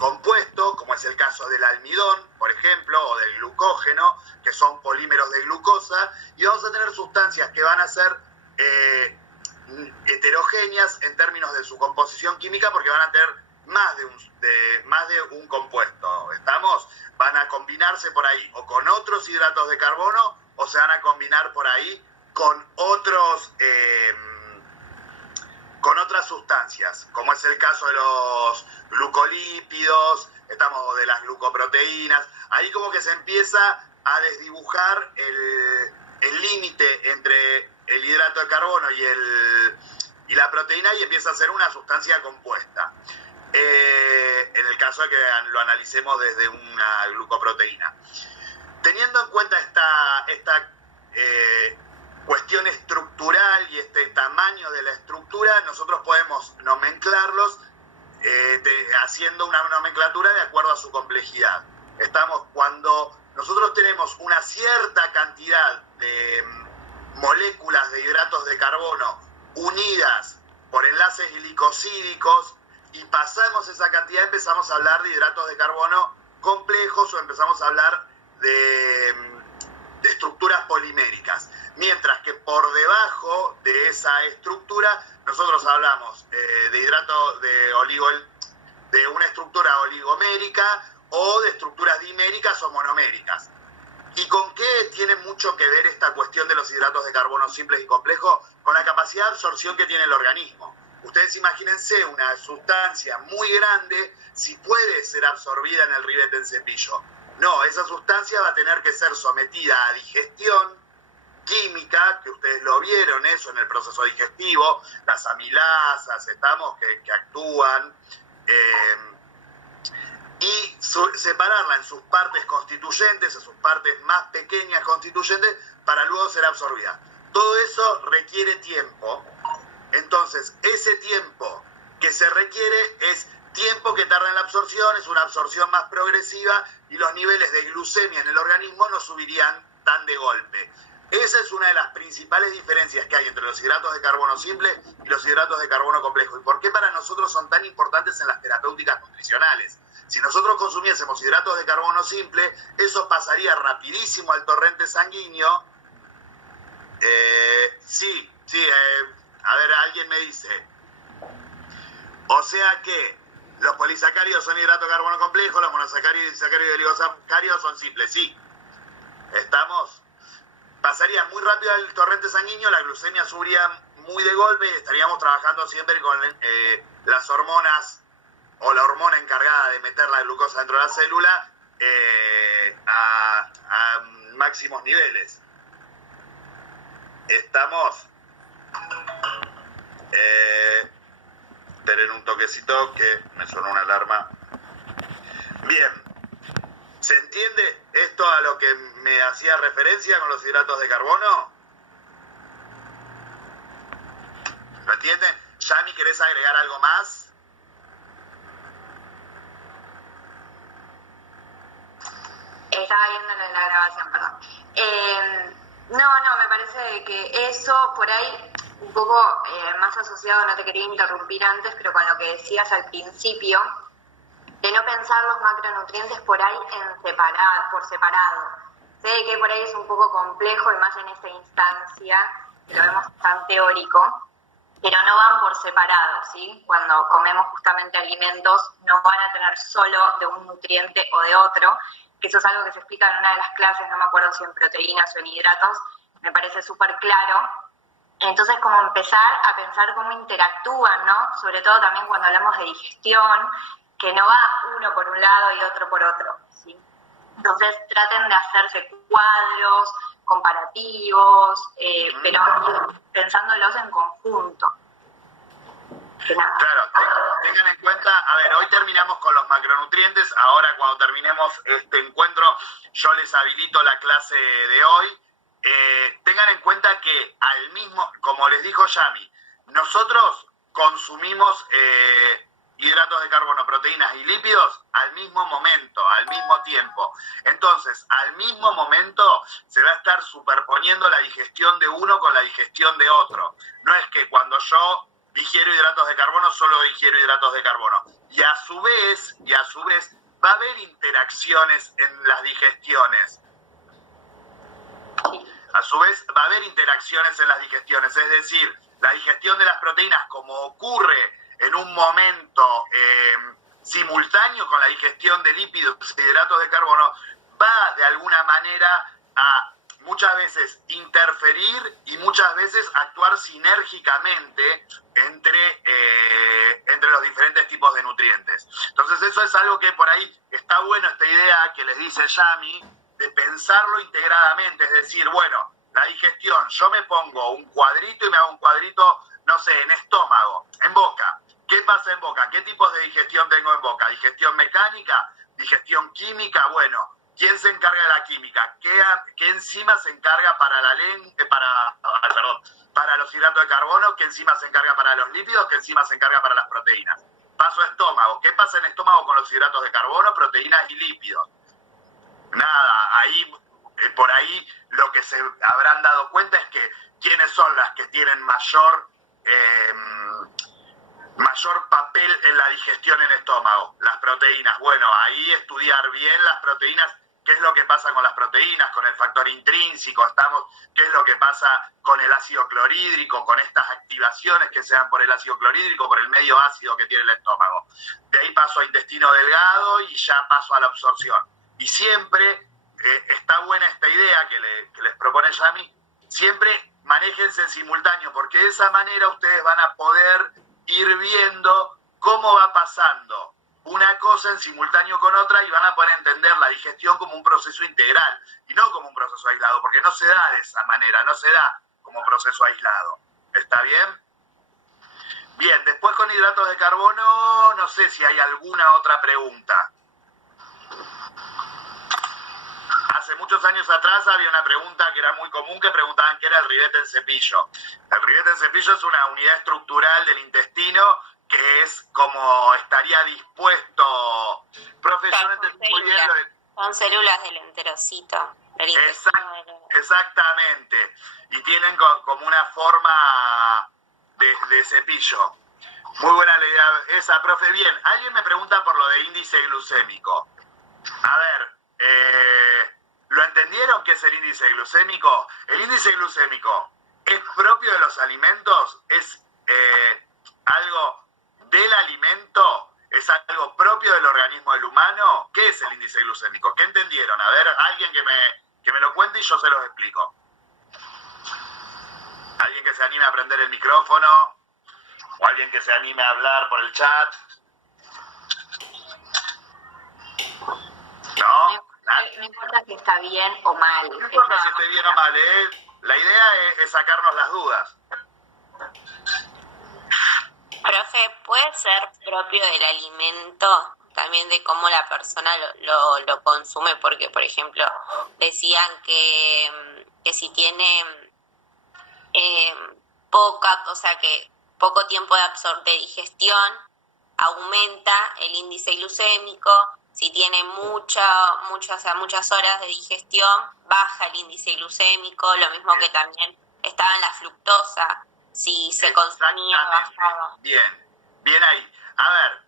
compuesto, como es el caso del almidón, por ejemplo, o del glucógeno, que son polímeros de glucosa, y vamos a tener sustancias que van a ser heterogéneas en términos de su composición química, porque van a tener más de un compuesto. ¿Estamos? Van a combinarse por ahí o con otros hidratos de carbono, o se van a combinar por ahí con otras sustancias, como es el caso de los glucolípidos, de las glucoproteínas. Ahí como que se empieza a desdibujar el límite entre el hidrato de carbono y la proteína, y empieza a ser una sustancia compuesta. En el caso de que lo analicemos desde una glucoproteína. Teniendo en cuenta esta cuestión estructural y este tamaño de la estructura, nosotros podemos nomenclarlos haciendo una nomenclatura de acuerdo a su complejidad. Cuando nosotros tenemos una cierta cantidad de moléculas de hidratos de carbono unidas por enlaces glicosídicos y pasamos esa cantidad, empezamos a hablar de hidratos de carbono complejos, o empezamos a hablar de estructuras poliméricas. Mientras que por debajo de esa estructura nosotros hablamos de una estructura oligomérica, o de estructuras diméricas o monoméricas. ¿Y con qué tiene mucho que ver esta cuestión de los hidratos de carbono simples y complejos? Con la capacidad de absorción que tiene el organismo. Ustedes imagínense una sustancia muy grande, si puede ser absorbida en el ribete en cepillo. No, esa sustancia va a tener que ser sometida a digestión química, que ustedes lo vieron eso en el proceso digestivo, las amilasas, que actúan, y separarla en sus partes constituyentes, en sus partes más pequeñas constituyentes, para luego ser absorbida. Todo eso requiere tiempo. Entonces, ese tiempo que se requiere es tiempo que tarda en la absorción, es una absorción más progresiva, y los niveles de glucemia en el organismo no subirían tan de golpe. Esa es una de las principales diferencias que hay entre los hidratos de carbono simple y los hidratos de carbono complejo. ¿Y por qué para nosotros son tan importantes en las terapéuticas nutricionales? Si nosotros consumiésemos hidratos de carbono simple, eso pasaría rapidísimo al torrente sanguíneo. A ver, alguien me dice. O sea que los polisacáridos son hidratos de carbono complejo, los monosacáridos, disacáridos y oligosacáridos son simples. Sí. ¿Estamos? Pasaría muy rápido al torrente sanguíneo, la glucemia subiría muy de golpe, y estaríamos trabajando siempre con las hormonas, o la hormona encargada de meter la glucosa dentro de la célula a máximos niveles. ¿Estamos? Esperen un toquecito que me sonó una alarma. Bien. ¿Se entiende esto a lo que me hacía referencia con los hidratos de carbono? ¿Lo entienden? Yami, ¿querés agregar algo más? Estaba viendo lo de la grabación, perdón. No, me parece que eso por ahí, un poco más asociado, no te quería interrumpir antes, pero con lo que decías al principio, de no pensar los macronutrientes por ahí por separado. Sé que por ahí es un poco complejo, y más en esta instancia, que lo vemos tan teórico, pero no van por separado, ¿sí? Cuando comemos justamente alimentos, no van a tener solo de un nutriente o de otro, que eso es algo que se explica en una de las clases, no me acuerdo si en proteínas o en hidratos, me parece súper claro. Entonces, como empezar a pensar cómo interactúan, ¿no? Sobre todo también cuando hablamos de digestión, que no va uno por un lado y otro por otro, ¿sí? Entonces traten de hacerse cuadros comparativos, pero pensándolos en conjunto. Claro, tengan en cuenta, a ver, hoy terminamos con los macronutrientes, ahora cuando terminemos este encuentro yo les habilito la clase de hoy. Tengan en cuenta que como les dijo Yami, nosotros consumimos hidratos de carbono, proteínas y lípidos al mismo momento, al mismo tiempo. Entonces, al mismo momento se va a estar superponiendo la digestión de uno con la digestión de otro. No es que cuando yo digiero hidratos de carbono, solo digiero hidratos de carbono. y a su vez, va a haber interacciones en las digestiones. A su vez, va a haber interacciones en las digestiones, es decir, la digestión de las proteínas, como ocurre en un momento simultáneo con la digestión de lípidos y hidratos de carbono, va de alguna manera a muchas veces interferir y muchas veces actuar sinérgicamente entre los diferentes tipos de nutrientes. Entonces eso es algo que por ahí está bueno, esta idea que les dice Yami, de pensarlo integradamente, es decir, bueno, la digestión, yo me pongo un cuadrito y me hago un cuadrito, no sé, en estómago, en boca. ¿Qué pasa en boca? ¿Qué tipos de digestión tengo en boca? ¿Digestión mecánica? ¿Digestión química? Bueno, ¿quién se encarga de la química? ¿Qué enzima se encarga para para los hidratos de carbono? ¿Qué enzima se encarga para los lípidos? ¿Qué enzima se encarga para las proteínas? Paso a estómago. ¿Qué pasa en estómago con los hidratos de carbono, proteínas y lípidos? Nada, ahí por ahí lo que se habrán dado cuenta es que quiénes son las que tienen mayor papel en la digestión en estómago, las proteínas. Bueno, ahí estudiar bien las proteínas, qué es lo que pasa con las proteínas, con el factor intrínseco, qué es lo que pasa con el ácido clorhídrico, con estas activaciones que se dan por el ácido clorhídrico, por el medio ácido que tiene el estómago. De ahí paso a intestino delgado y ya paso a la absorción. Y siempre está buena esta idea que les propone Yami, siempre manéjense en simultáneo, porque de esa manera ustedes van a poder ir viendo cómo va pasando una cosa en simultáneo con otra y van a poder entender la digestión como un proceso integral y no como un proceso aislado, porque no se da de esa manera, no se da como proceso aislado. ¿Está bien? Bien, después con hidratos de carbono, no sé si hay alguna otra pregunta. Hace muchos años atrás había una pregunta que era muy común, que preguntaban qué era el ribete en cepillo. El ribete en cepillo es una unidad estructural del intestino que es como estaría dispuesto. Profe, yo no entendí muy bien lo de... Son células del enterocito. Exactamente. Y tienen como una forma de cepillo. Muy buena la idea esa, profe. Bien, alguien me pregunta por lo de índice glucémico. A ver, ¿lo entendieron qué es el índice glucémico? El índice glucémico es propio de los alimentos, es algo del alimento, es algo propio del organismo del humano. ¿Qué es el índice glucémico? ¿Qué entendieron? A ver, alguien que me lo cuente y yo se los explico. Alguien que se anime a prender el micrófono o alguien que se anime a hablar por el chat. ¿No? No importa si está bien o mal. No importa si esté bien o mal, la idea es sacarnos las dudas. Profe, ¿puede ser propio del alimento también de cómo la persona lo consume? Porque, por ejemplo, decían que si tiene poco tiempo de digestión, aumenta el índice glucémico. Si tiene muchas horas de digestión, baja el índice glucémico. Lo mismo que también estaba en la fructosa. Si se consumía, bajaba. Bien ahí. A ver,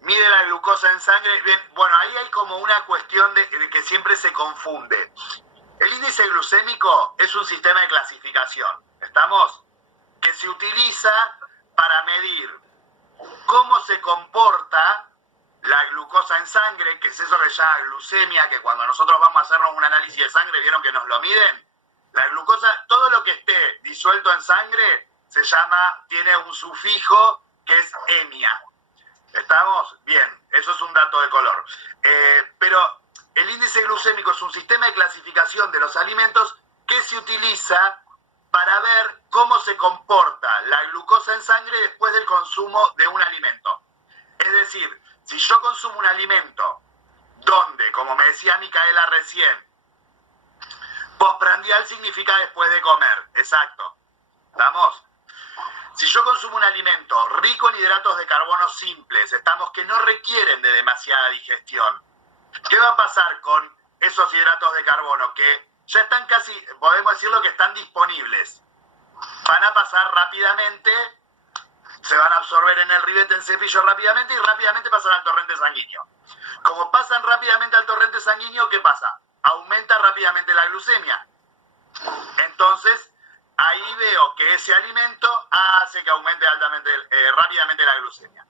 mide la glucosa en sangre. Bien, bueno, ahí hay como una cuestión de que siempre se confunde. El índice glucémico es un sistema de clasificación, ¿estamos? Que se utiliza para medir cómo se comporta la glucosa en sangre, que es eso que se llama glucemia, que cuando nosotros vamos a hacernos un análisis de sangre, ¿vieron que nos lo miden? La glucosa, todo lo que esté disuelto en sangre, tiene un sufijo que es emia. ¿Estamos? Bien, eso es un dato de color. Pero el índice glucémico es un sistema de clasificación de los alimentos que se utiliza para ver cómo se comporta la glucosa en sangre después del consumo de un alimento. Es decir, si yo consumo un alimento donde, como me decía Micaela recién, postprandial significa después de comer, exacto, ¿estamos? Si yo consumo un alimento rico en hidratos de carbono simples, que no requieren de demasiada digestión, ¿qué va a pasar con esos hidratos de carbono que ya están casi, podemos decirlo que están disponibles? Van a pasar rápidamente se van a absorber en el ribete en cepillo rápidamente y rápidamente pasan al torrente sanguíneo. Como pasan rápidamente al torrente sanguíneo, ¿qué pasa? Aumenta rápidamente la glucemia. Entonces, ahí veo que ese alimento hace que aumente rápidamente la glucemia.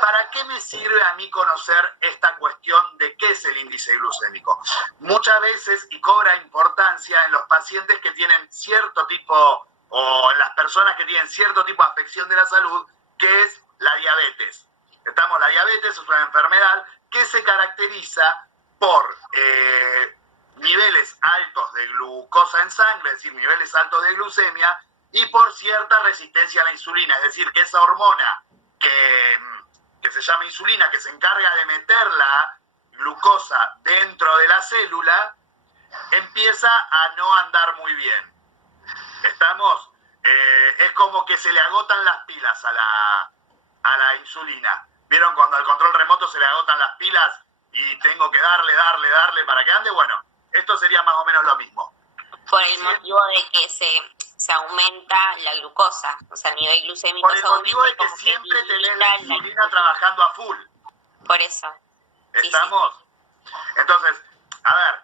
¿Para qué me sirve a mí conocer esta cuestión de qué es el índice glucémico? Muchas veces, y cobra importancia en los pacientes que tienen cierto tipo, o en las personas que tienen cierto tipo de afección de la salud, que es la diabetes. La diabetes es una enfermedad que se caracteriza por niveles altos de glucosa en sangre, es decir, niveles altos de glucemia, y por cierta resistencia a la insulina, es decir, que esa hormona que se llama insulina, que se encarga de meter la glucosa dentro de la célula, empieza a no andar muy bien. Es como que se le agotan las pilas a la insulina. ¿Vieron cuando al control remoto se le agotan las pilas y tengo que darle para que ande? Bueno, esto sería más o menos lo mismo. Por el motivo de que se aumenta la glucosa, o sea, el nivel glucémico se aumenta. Por el motivo de que siempre tenés la insulina trabajando a full. Por eso. ¿Estamos? Sí. Entonces, a ver,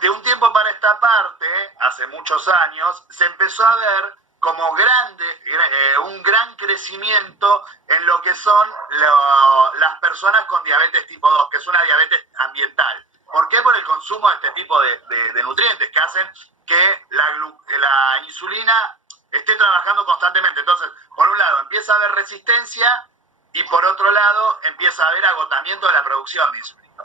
de un tiempo para esta parte, hace muchos años, se empezó a ver como un gran crecimiento en lo que son las personas con diabetes tipo 2, que es una diabetes ambiental. ¿Por qué? Por el consumo de este tipo de nutrientes que hacen que la insulina esté trabajando constantemente. Entonces, por un lado, empieza a haber resistencia y por otro lado, empieza a haber agotamiento de la producción de insulina.